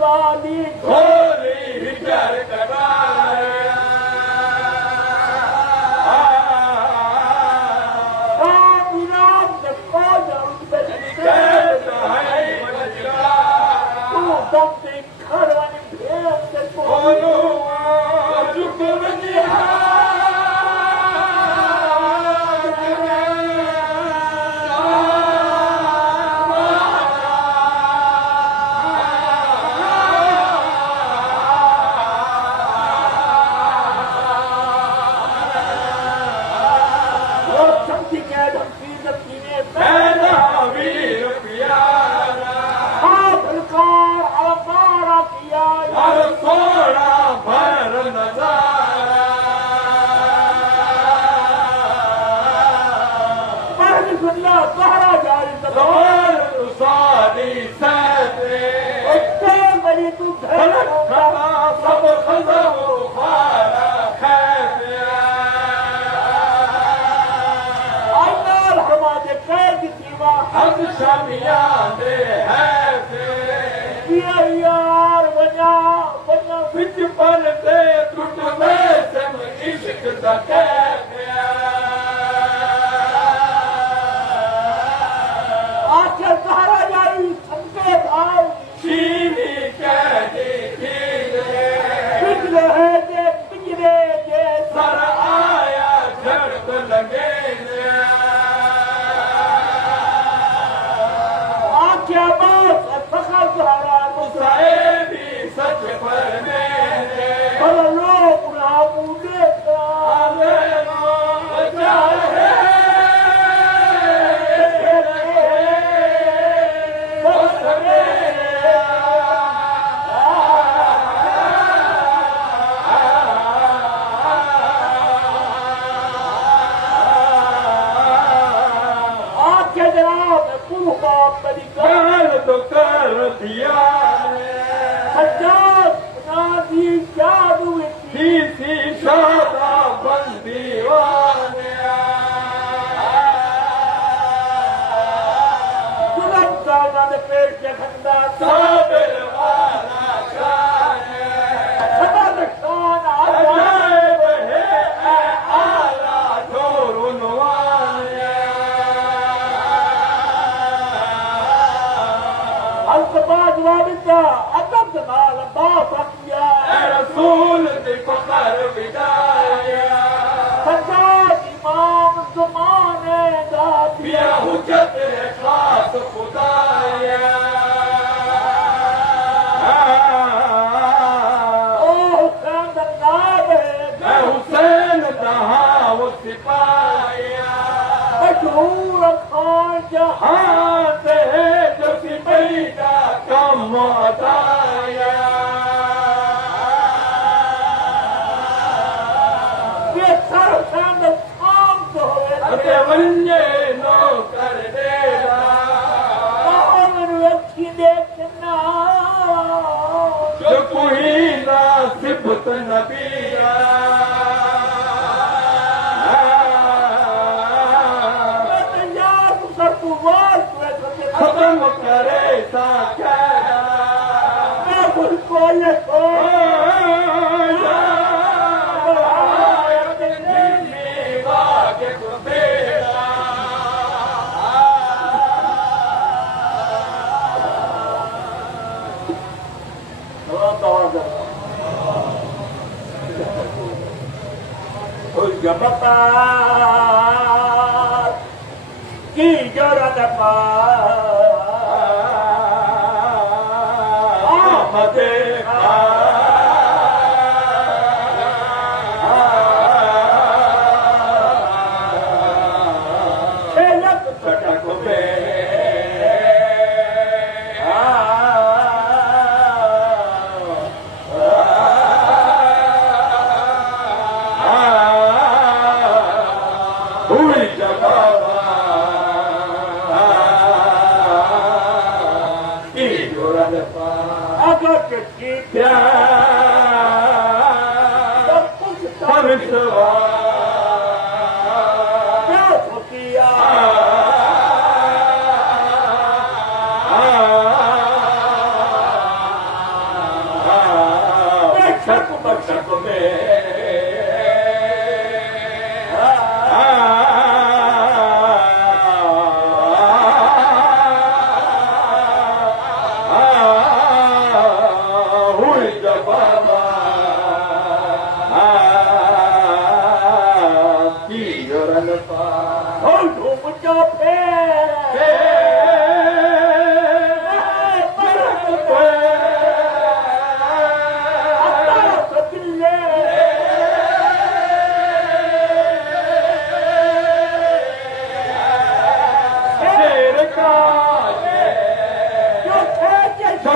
वाली थोड़ी हिजर कराया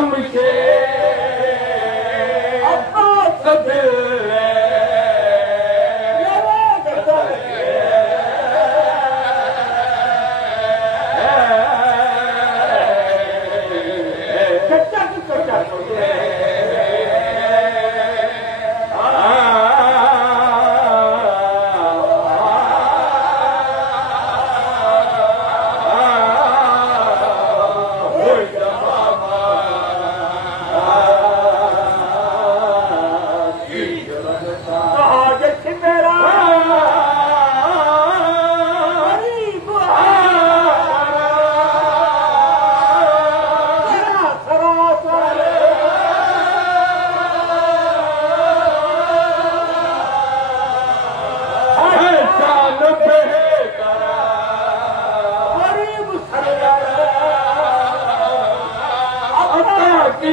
हमसे अब्बास दिल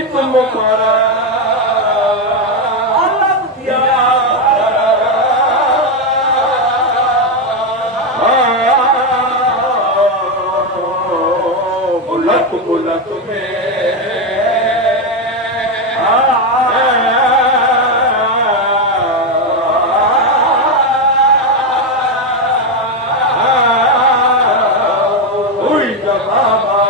तुम करा बुलत बुलत में हुई जवाबा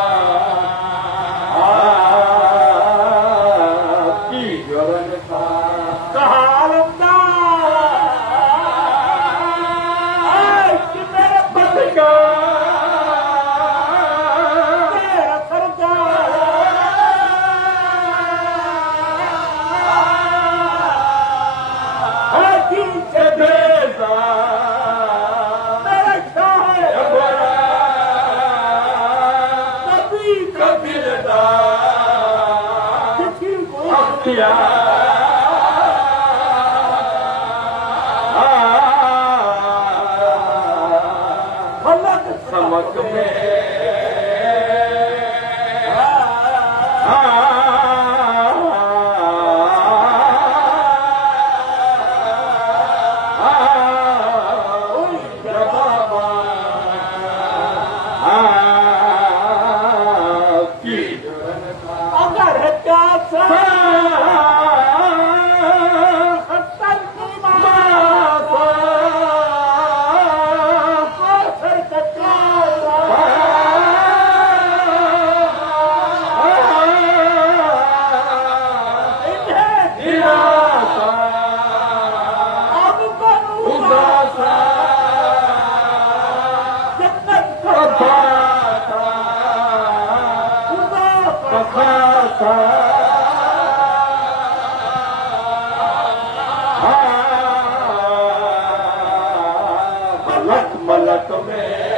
समक में मलक मलक में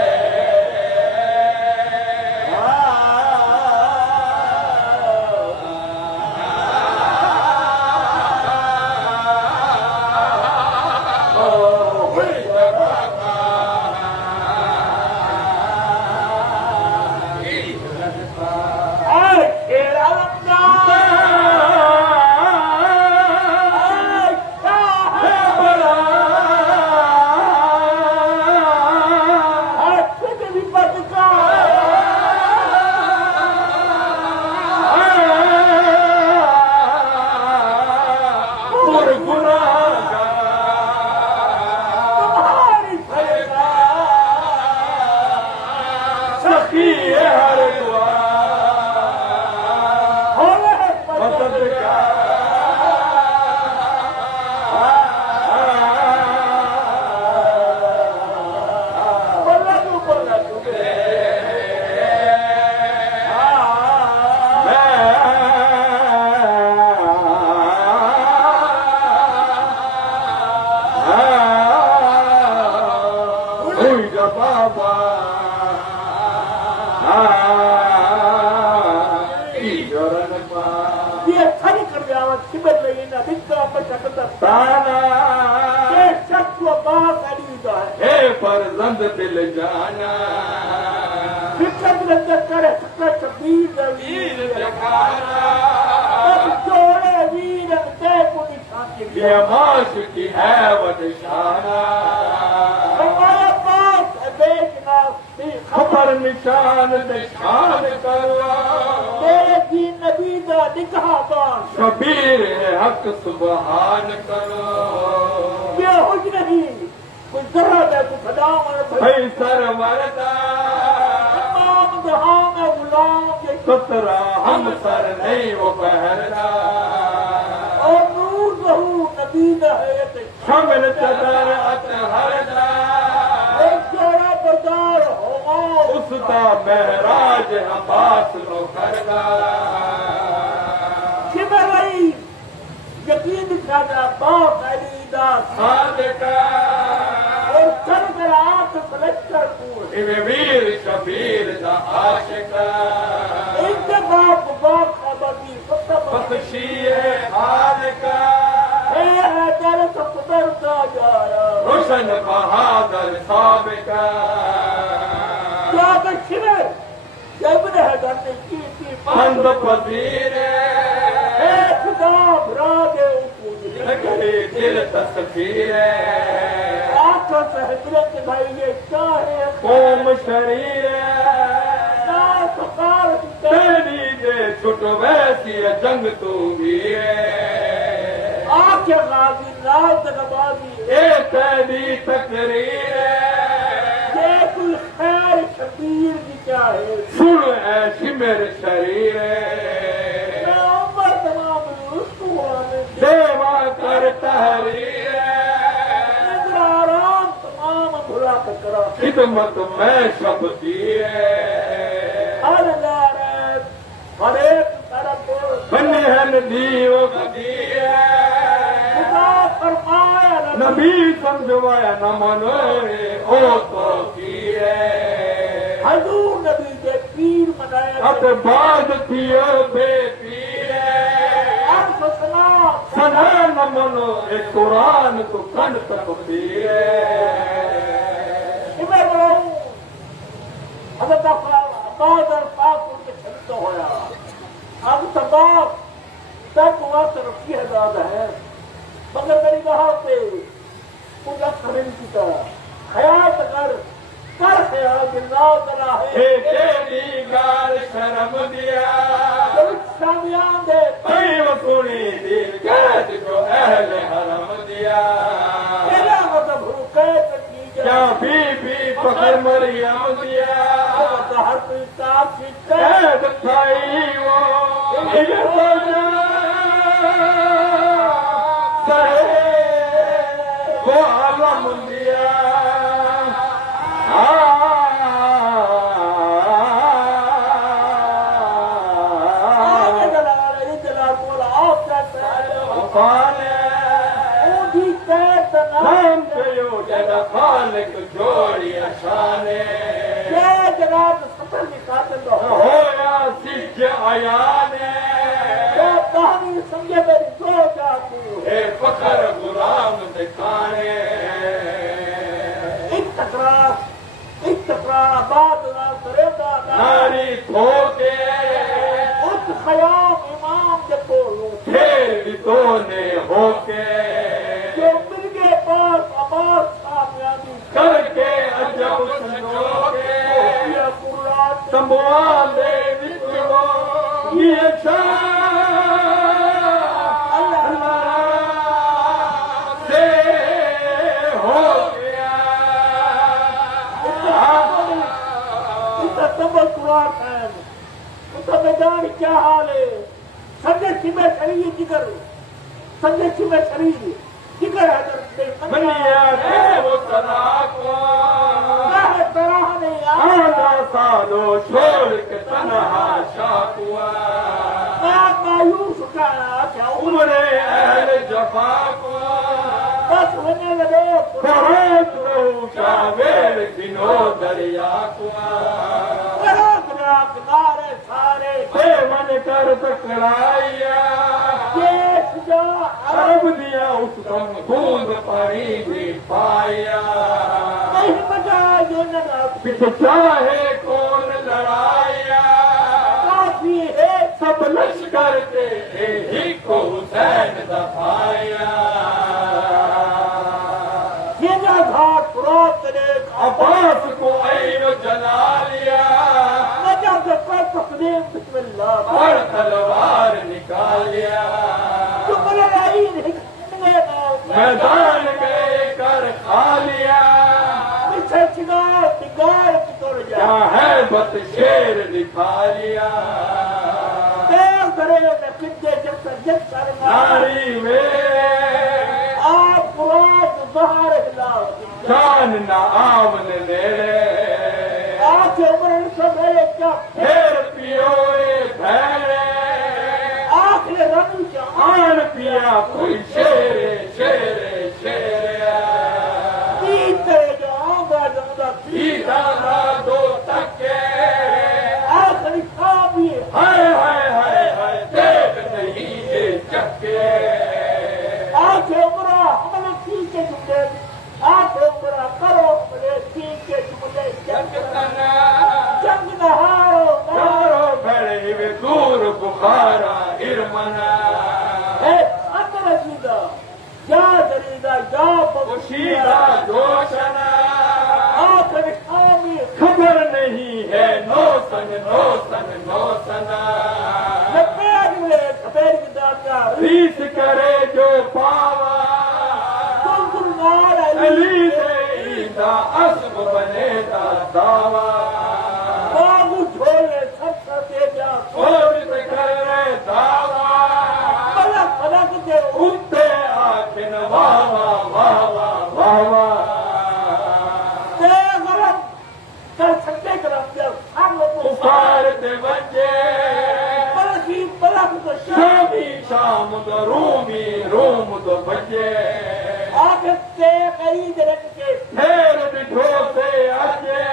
फर्जंद दिल जाना करे वीर दिखाना जोड़े वीर माश की है वो निशाना हमारे पास बेचना खबर निशान निशान करवा मेरे दीन नबी का निकाहबान शबीर हक सुबहान करो ये हुज नहीं कोई जरा है कुछ खदाम भाई सरवरदा इमाम जहां में गुलाम ये सतरा हम सर नहीं वो पहरदा और नूर जहू नबी दा है ते शमल चदर अतहरदा एक जोड़ा बरदार हो उसका महराज अब्बास लो करदा शिमरई यकीन खादा बाप अली दा सादका और चल कर आंख पलटकर पूछ इवे वीर शबीर दा आशिका इनके बाप बाप खबरी सब बख्शिए खालका है तेरे तो पुत्र का जाया रोशन बहादुर साबिका क्या बख्शे जब रह करने की बंद पजीर है खुदा भरा दे पूछ करे दिल तस्वीर आंखों से हजरत भाई ये क्या है कौम शरीर ना सकार तेरी दे छुट वैसी जंग तू भी आंखें गाजी लाल तकबाजी ए तेरी तकरीर ये कोई खैर शबीर की क्या है सुन ऐ शिमर शरीर मैं उम्र तमाम उसको आने देवा कर तहरीर आराम तमाम भुला कर करा खिदमत में शब्दी हर लारत हर एक तरफ बने हन दीव बदी खुदा फरमाया नबी समझवाया न मनो रे ओ तो की हजूर नबी के पीर मनाया अब बाद थियो बेपीर अर्फ सलाम सना न मनो ए कुरान को कंड तक पीर मैं बोलूं हजरत अब्बास और पाक उनके शब्द होया अब तबाक तब वक्त रखी है दादा है मगर मेरी कहा पे कुछ खरीद की तरह ख्याल कर ख्याल गिल्ला करा है तेरी गाल शर्म दिया शामियान दे पई वसूली दिल कैद जो अहले हरम दिया तेरा मतलब भूखे की क्या बीबी फखर मरियम दिया हर कोई काफी कैद खाई वो इधर तो जा सहे वो आलम दिया खालिक जोड़ी अशाने जनाब सफर की खातिर होया सिज आयाने कहानी समझे मेरी दो जातू हे फखर गुलाम दिखाने एक तकरार बाद करेगा नारी धोके उस खयाम इमाम के बोलो खेल तो ने होके जो मिर्गे पास अब्बास कामयाबी करके अजब संजोगे संभवा दे विचो ये अल्लाह से हो गया तंबल कुरान है उसका मैदान क्या हाल है संदेश में शरीर जिगर संदेश में शरीर जिगर है मनिया के वो सदा को तरह नहीं आधा सालो छोड़ के तनहा शाकुआ मैं मायूस का क्या उम्रे अहल जफा को बस होने लगे बहुत ऊंचा वेल किनो दरिया कुआ नारे सारे मन कर टकराइया देश जो अरब दिया उसका खूब पानी भी पाया नहीं बचा जो न पिछ चाहे कौन लड़ाया काफी है सब लश्कर के ही को हुसैन दफाया ये ना घाट पुरात ने अब्बास को ऐन जला रजीम बिस्मिल्लाह और तलवार निकालिया तुम लड़ाई नहीं मैदान गए कर खा लिया पीछे चिगार बिगाड़ की तोड़ जा क्या है बत शेर दिखा लिया देव करे न किद्दे जब जग करना नारी में आप पुरात बाहर हिला जान न आमन नेड़े आके उम्र से मेरे क्या फिर पियोए भैरे आखिर रंग क्या आन पिया कोई शेरे शेरे शेरे तीन करे जो आऊंगा जाऊंगा सीधा ना दो तके आखिरी खा भी हाय हाय हाय हाय देख नहीं ये चक्के आके उम्र हमने खींचे जुमले आके उम्र करो मेरे खींचे जुमले जंग नहारो चारो भरे वे दूर बुखारा इरमना अंदर सीधा जा दरीदा जा खुशीदा जोशना आखिरी खामी खबर नहीं है नौसन नौसन नौसना लपेट में खपेर की दाता रीस करे जो पावा तुम नार अली से ईदा अस्म बनेगा दावा बाबू छोड़े सब दे जा और से कर रहे दावा पलक पलक दे उठते आखिन वावा वावा वावा दे गरम कर सकते करम जब हम लोग कुफार दे बच्चे पलकी पलक तो शामी शाम तो रूमी रूम तो बच्चे आखिर से खरीद रख के फेर बिठो से आजे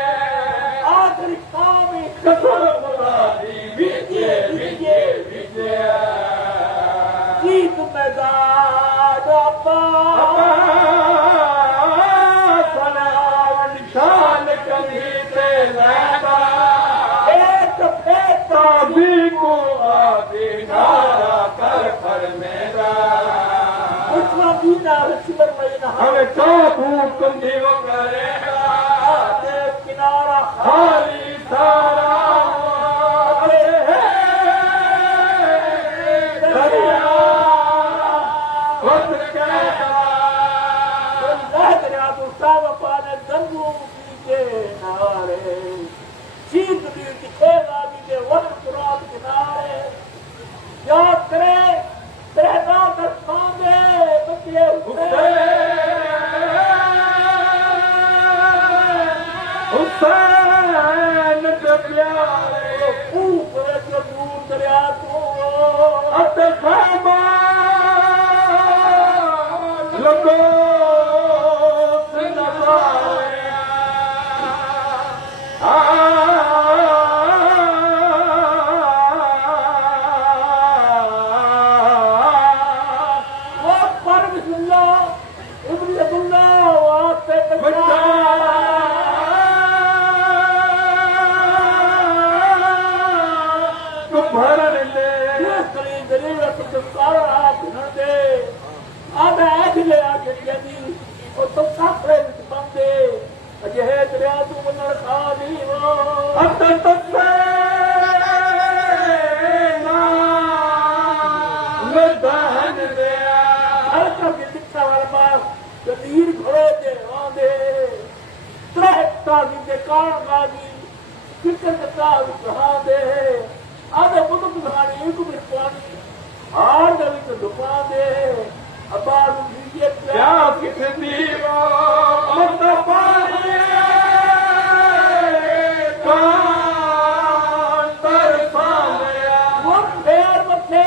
आखिरी खामी कसर मुरादी विजय विजय विजय जीत मैदान अब्बा सलाम निशान कभी से लगा एक फेंक ताबी को आदि नारा कर मेरा उठवा दीना रचिबर महीना हमें काबू कंधी वो करेगा देव किनारा खाली सारा अरे है दरिया वक्त कहता दरिया तो साव पाने गंगू के नारे शीत भी दिखेगा भी के वन पुरात किनारे याद करे तेरा कर सामने बच्चे हुसैन के प्यारे ऊपर जो दूर दरिया को अत खैमा लगो वो पर बिस्मिल्लाह इब्न अब्दुल्लाह वास्ते भरण ले दलील सारा हाथ न दे अब ऐसे आके जदी और तुम साफरे बंदे अजहे दरिया तू बनर खाली वो अब तक दहन दिया हर का दिखता वाला बात दलील घोड़े दे आंदे त्रहता दे कार गागी फिकर का कहा दे आधे बुद्ध बुधानी एक भी पानी हार दवी तो दुकान दे अब्बास दीजिए क्या किस दीवा मत पानी कान तरसा लिया वो पैर मथे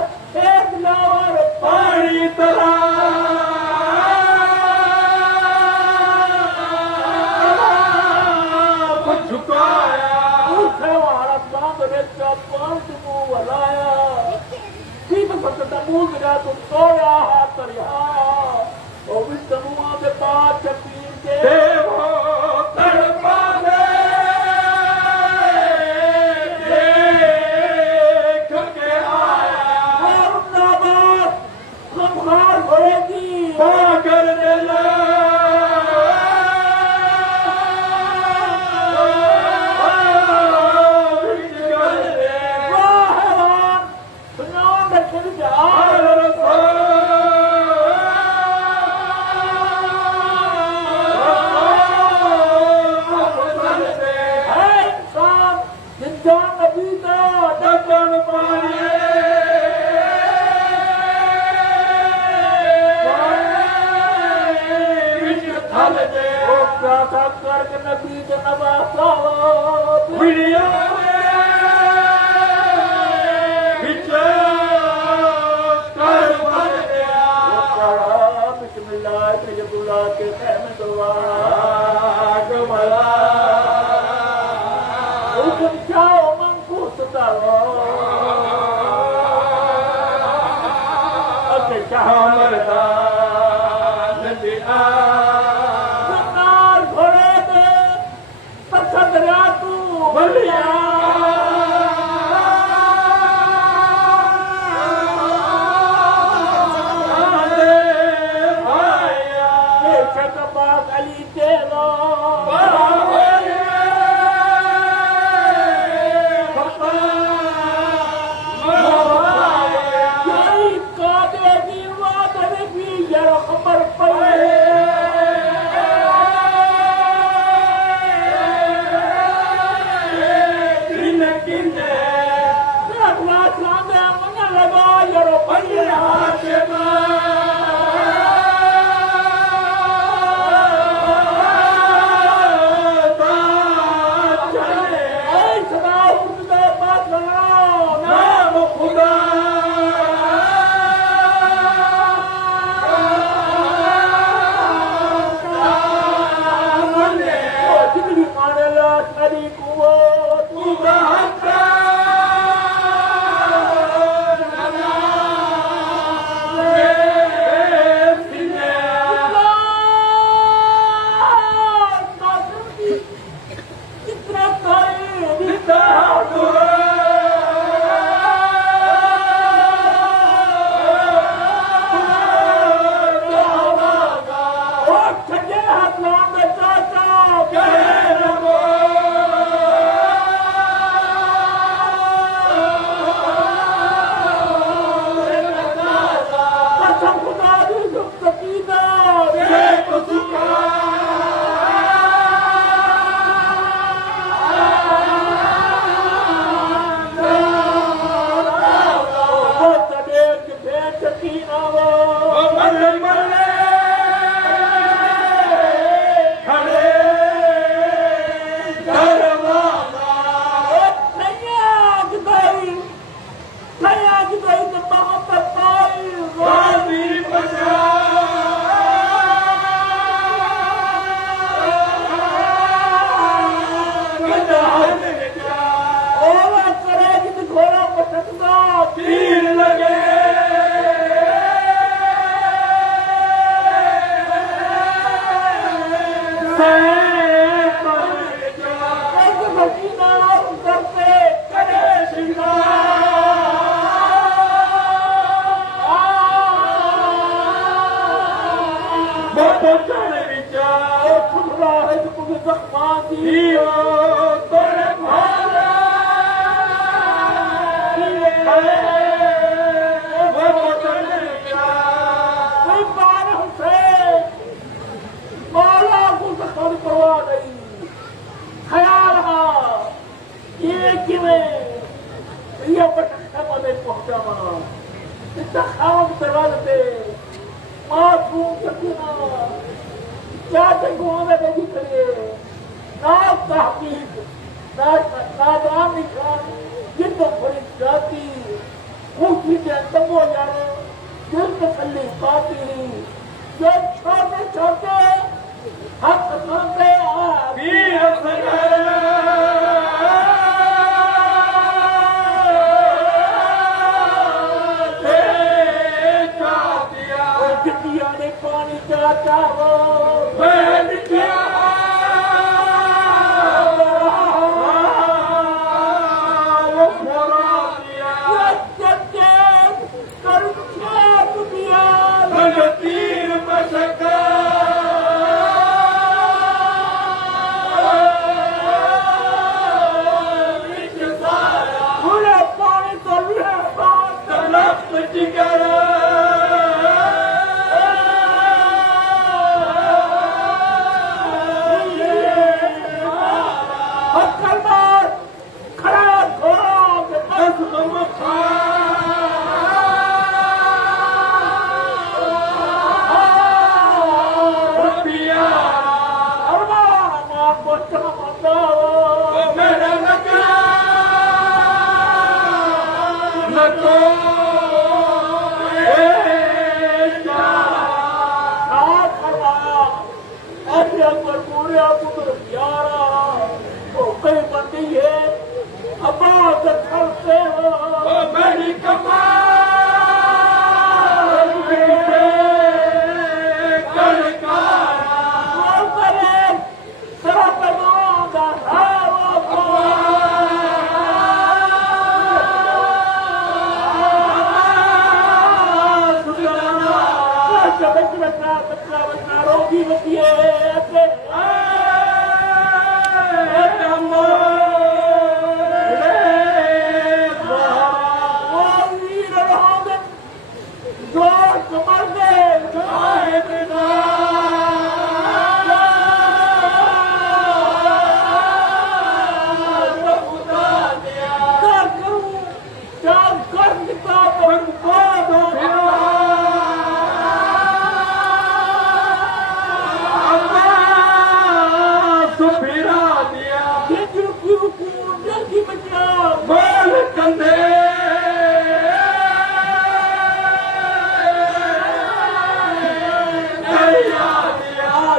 अच्छे दिलावर पानी तला झुकाया उठे वाला बांध रेचा पांच मुंह वलाया सीध फटता मुंह गिरा तुम सोया हाथ तरिया ओ भी तनुआ दे पाँच पीर के देवो तड़पा दे देख के आया वरुणाबाद गमखार भरेगी पाकर दिला जान नबी दा दर्शन पाइए विच थल दे ओ प्यासा करके नबी दे नवासा विड़िया विच कर भर दिया बिस्मिल्लाह तजबुल्लाह के कहने दुआ कमला हुक्म चाहो मंगूस दाओ अके शाह मरदान दिया नाल घोड़े दे पसंद रा तू बलिया अली देवा खबर पड़े लगा यारो क्या जंगों में बेजी करिए ना तहकीक नादान निशान जिद्द फरीद जाती खूशी के तबो यारो दिल तसल्ली पाती जो छोटे छोटे हक मांगते जितिया ने पानी चाहता हो Gati बचा बोल कंधे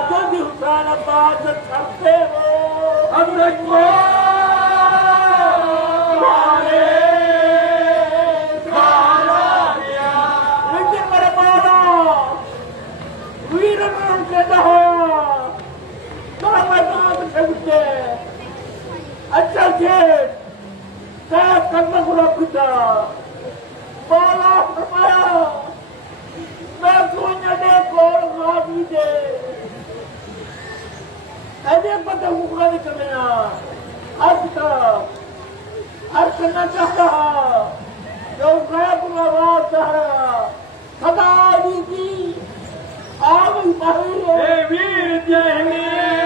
जो हुसैन अब्बास छड़ते हो अमृत अच्छा शेर क्या करना बुरा पिता बाला फरमाया मैं दुनिया दे कोल माफी दे ऐसे पता मुकरा निकलना आज का हर करना चाहता जो गया बुरा बात चाह रहा सदा दी थी आग मारी हे वीर जय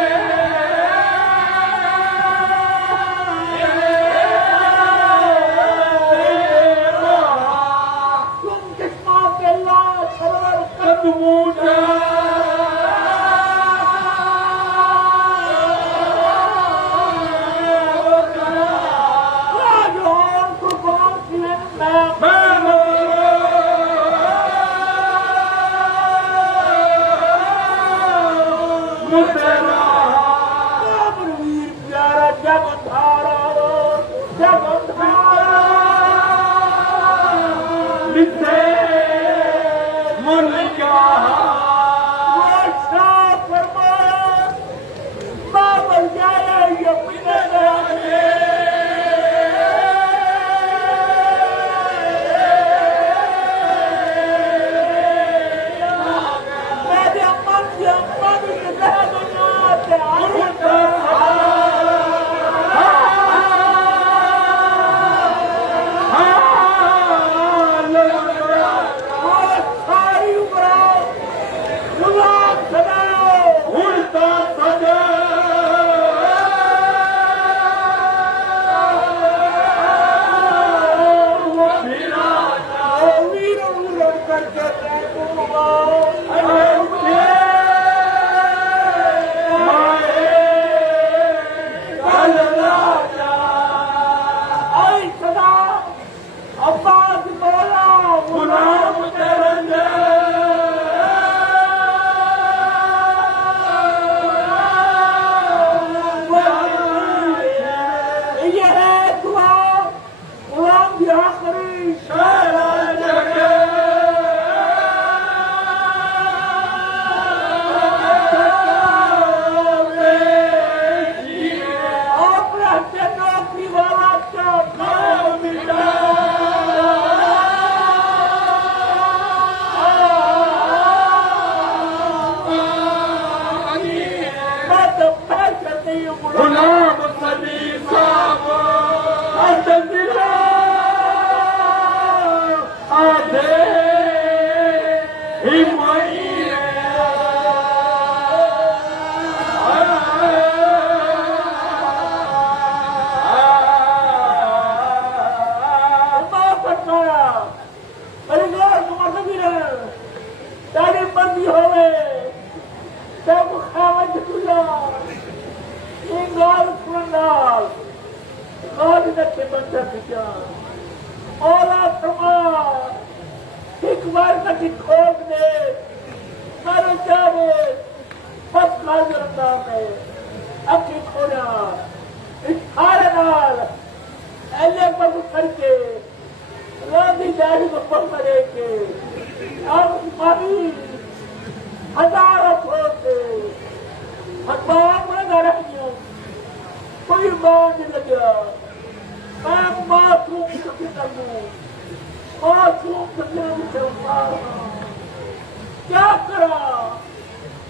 क्या करा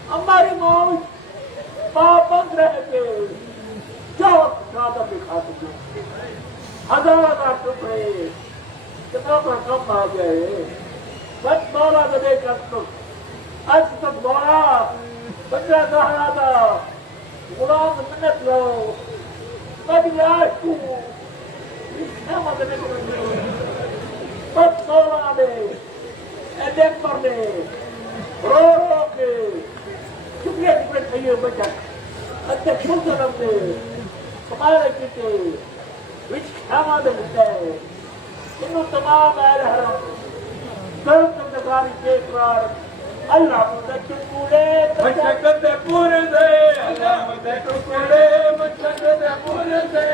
हमारी मौत पाबंद रह के क्या ज्यादा दिखा सके हजार टुकड़े कितना कम आ गए बस मौला दे कर तो आज तक मौला बंदा कहा था गुलाम मिन्नत लो कभी आज तू इससे मदद नहीं बस मौला दे एडेक पर दे रो के कितने टुकड़े चाहिए बचा अच्छे खुद जन्म दे हमारे किते ਵਿੱਚ ਖਾਵਾਂ ਦੇ ਦਿੱਤਾ ਹੈ ਇਹਨੂੰ तमाम ਐਲ ਹਰਮ ਗਲਤ ਨਗਾਰੀ ਕੇ ਇਕਰਾਰ अल्लाह मुझे टुकड़े मशक्कत पूरे से अल्लाह मुझे टुकड़े मशक्कत पूरे से